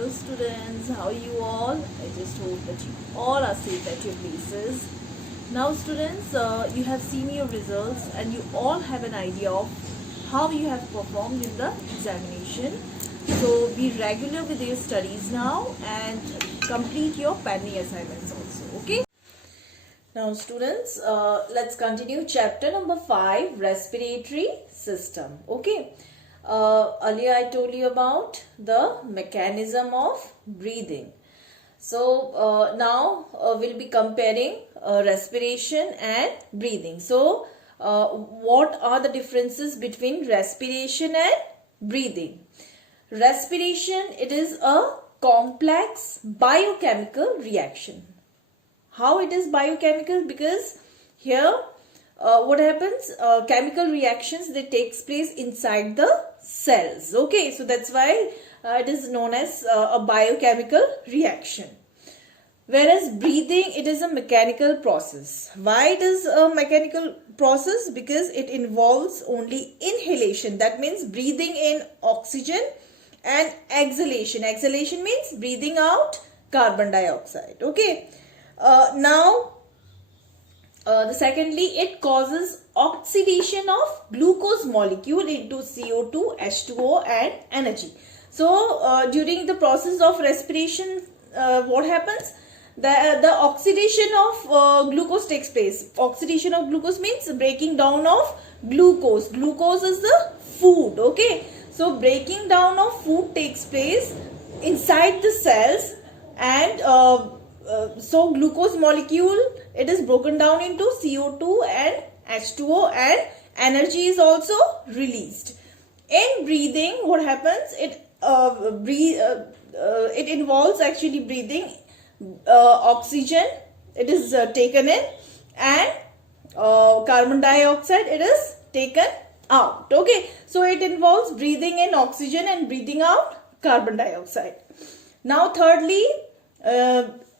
Hello students, how are you all? I just hope that you all are safe at your places. Now students, you have seen your results and you all have an idea of how you have performed in the examination. So be regular with your studies now and complete your pending assignments also, okay? Now students, let's continue chapter number 5, respiratory system, okay? Earlier I told you about the mechanism of breathing. So now we'll be comparing respiration and breathing. So what are the differences between respiration and breathing? Respiration, it is a complex biochemical reaction. How it is biochemical? Because here what happens, chemical reactions, they takes place inside the cells, okay? So that's why it is known as a biochemical reaction. Whereas breathing, it is a mechanical process. Why it is a mechanical process? Because it involves only inhalation, that means breathing in oxygen, and exhalation. Exhalation means breathing out carbon dioxide, okay? Secondly, it causes oxidation of glucose molecule into CO2, H2O and energy. So, during the process of respiration, what happens? The oxidation of glucose takes place. Oxidation of glucose means breaking down of glucose. Glucose is the food, okay? So, breaking down of food takes place inside the cells, and so glucose molecule, it is broken down into CO2 and H2O, and energy is also released. In breathing, what happens? It involves actually breathing oxygen, it is taken in, and carbon dioxide, it is taken out, okay? So it involves breathing in oxygen and breathing out carbon dioxide. Now thirdly,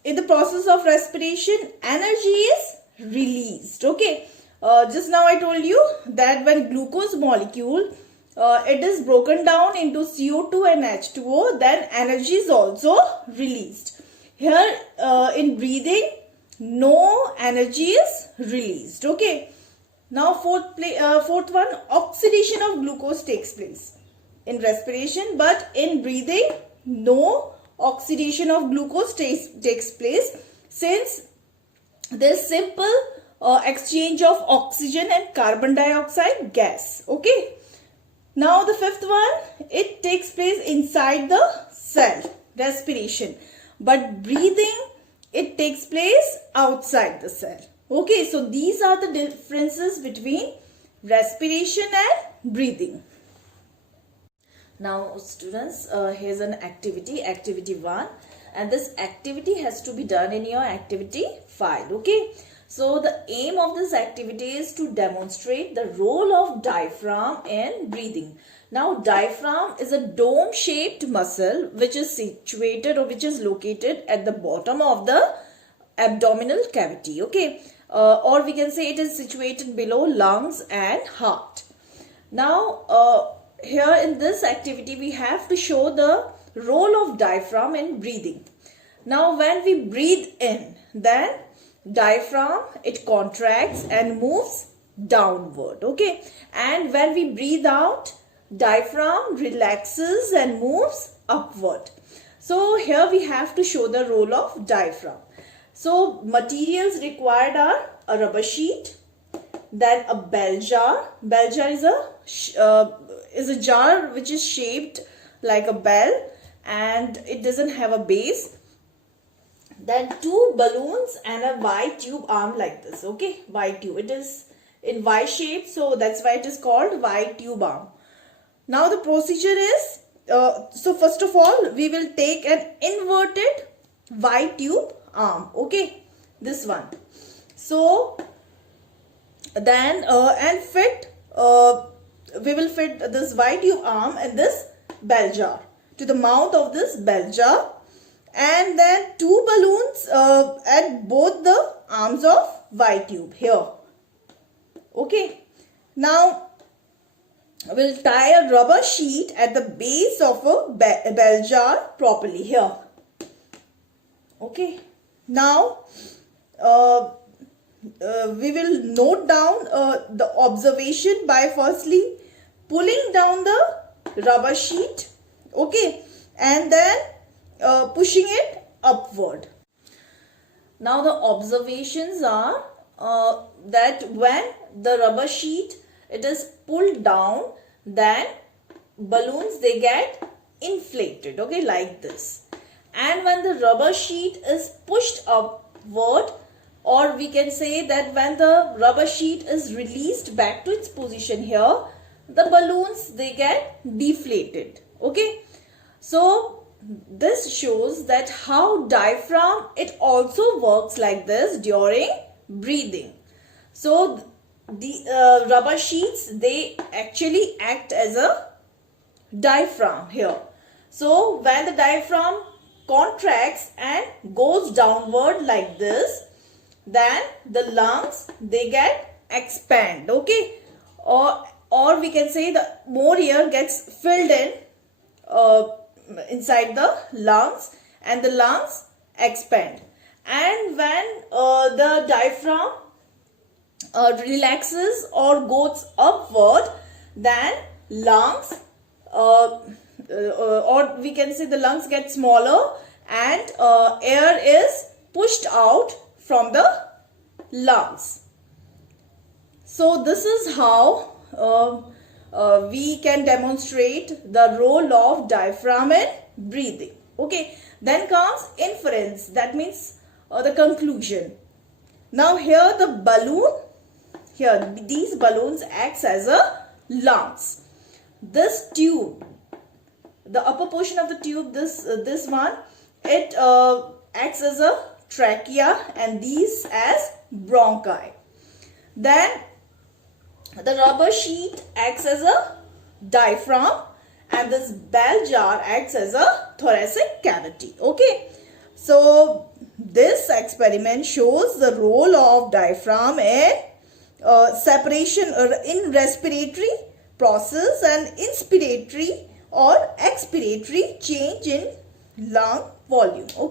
in the process of respiration, energy is released, okay? Just now I told you that when glucose molecule, it is broken down into CO2 and H2O, then energy is also released. Here in breathing, no energy is released, okay? Now fourth one, oxidation of glucose takes place in respiration, but in breathing, no oxidation of glucose takes place, since there is simple exchange of oxygen and carbon dioxide gas, okay? Now the fifth one, it takes place inside the cell, respiration, but breathing, it takes place outside the cell, okay? So these are the differences between respiration and breathing. Now students, here's an activity, activity 1, and this activity has to be done in your activity file, okay? So the aim of this activity is to demonstrate the role of diaphragm in breathing. Now diaphragm is a dome shaped muscle which is situated or which is located at the bottom of the abdominal cavity, okay? Or we can say it is situated below lungs and heart. Now here in this activity, we have to show the role of diaphragm in breathing. Now when we breathe in, then diaphragm, it contracts and moves downward, okay? And when we breathe out, diaphragm relaxes and moves upward. So here we have to show the role of diaphragm. So materials required are a rubber sheet, then a bell jar. Bell jar is a jar which is shaped like a bell and it doesn't have a base. Then 2 balloons and a Y tube arm like this, okay? Y tube, it is in Y shape, so that's why it is called Y tube arm. Now the procedure is, so first of all, we will take an inverted Y tube arm, okay? This one. So then and fit, we will fit this Y tube arm and this bell jar to the mouth of this bell jar, and then 2 balloons at both the arms of Y tube here, okay? Now we'll tie a rubber sheet at the base of a bell jar properly here. Okay. Now, we will note down the observation by firstly pulling down the rubber sheet, okay, and then pushing it upward. Now the observations are that when the rubber sheet it is pulled down, then balloons they get inflated, okay, like this. And when the rubber sheet is pushed upward, or we can say that when the rubber sheet is released back to its position here, the balloons they get deflated, okay. So this shows that how diaphragm it also works like this during breathing. So the rubber sheets they actually act as a diaphragm here. So when the diaphragm contracts and goes downward like this, then the lungs they get expand, okay, or we can say the more air gets filled in inside the lungs and the lungs expand. And when the diaphragm relaxes or goes upward, then lungs or we can say the lungs get smaller and air is pushed out from the lungs. So this is how we can demonstrate the role of diaphragm in breathing. Okay, then comes inference, that means the conclusion. Now here the balloon, here these balloons acts as a lungs. This tube, the upper portion of the tube, this one, it acts as a trachea and these as bronchi. Then the rubber sheet acts as a diaphragm and this bell jar acts as a thoracic cavity. Okay, so this experiment shows the role of diaphragm in separation or in respiratory process and inspiratory or expiratory change in lung volume. Okay.